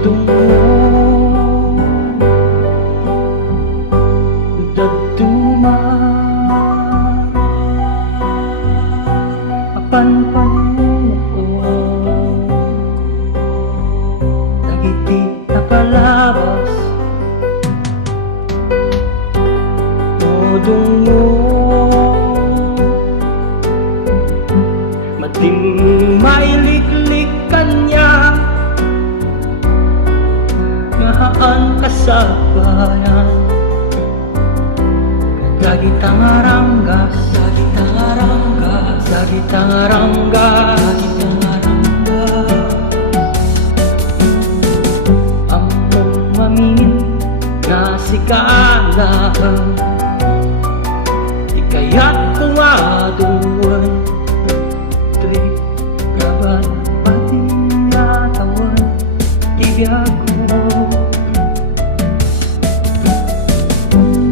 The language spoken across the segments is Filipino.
dungo daduma apan-panungo dagiti napalabas o dungo mating mailiklik kanya ngahaan kasabayan dagitang aranggas dagitang aranggas among mamingin na sikalahan di kaya't kumaduan tri kaban pati natawan ibiyag mo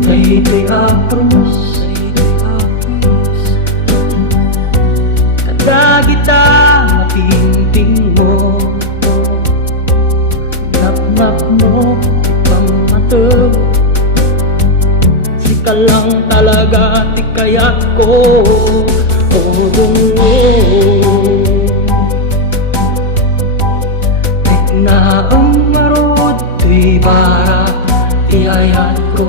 kay di apros kadagita matinting mo nap-nap mo ipamatag sika lang talaga di kaya ko o dungo na ang marod di bara iayat ko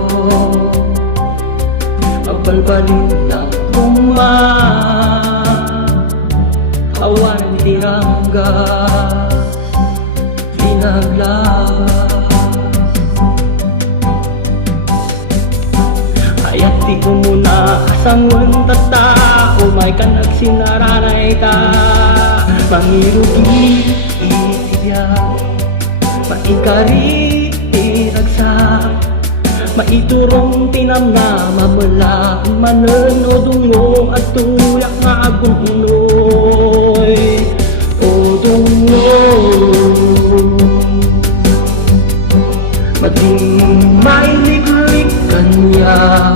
mabalbalin ng tuma awan tirangga pinaglabas ayat di ko muna asangon tata umay ka nagsinaranay ta mangirugi itibiyag maikari iragsak maiturong tinamna mamala manen o dungo at tulak nga agunoy o dungo mating mailiklik kanya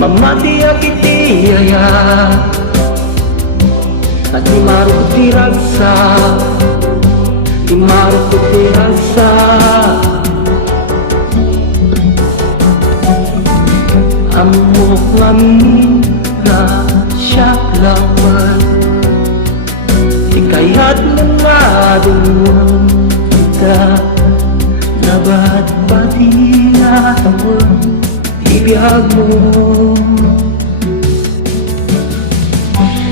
mamati akiti aya at di maruti ragsa di maruti ragsa amok ngamin na siya laman ikaya't mga dungon kita nabat pati natawan ibiyag mo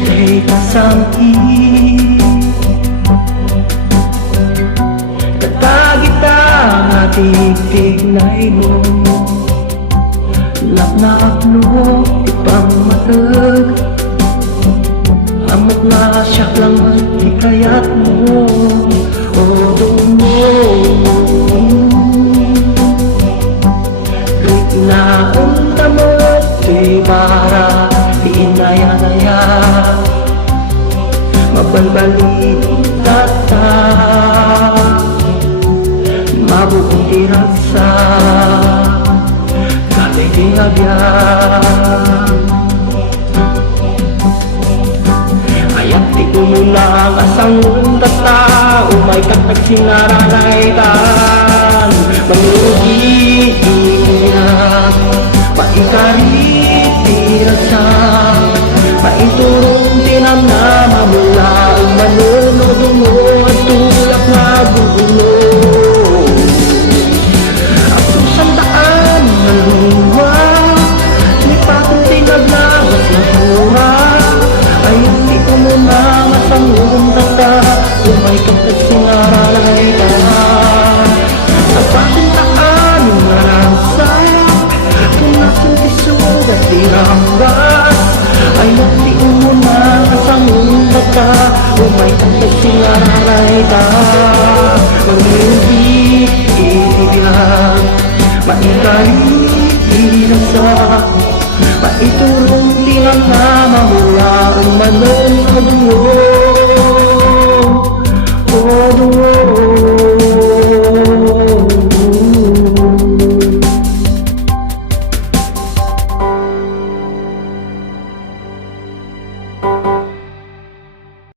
kay kasamki katagita nga tignay mo lap-lap mo ipamatag amot na siya lang at ikayat mo o dungo kahit na unta mo di para inaya-naya mabalbalin tata mabuong irasa ayat di ko muna ang asangon tata umay kat nagsinararay tan mangugi iyak maikari tirasa maiturong tinamna mamula manunod mo at tulak na bugulo umay kang nagsinararay ka sa pasintaan ng rasa kung nasan isod at diranggas ay di mo na kasangong bata umay kang nagsinararay ka mag-iubi itibiyag maikali inasa maiturong tinang na mamula ang manon o dungo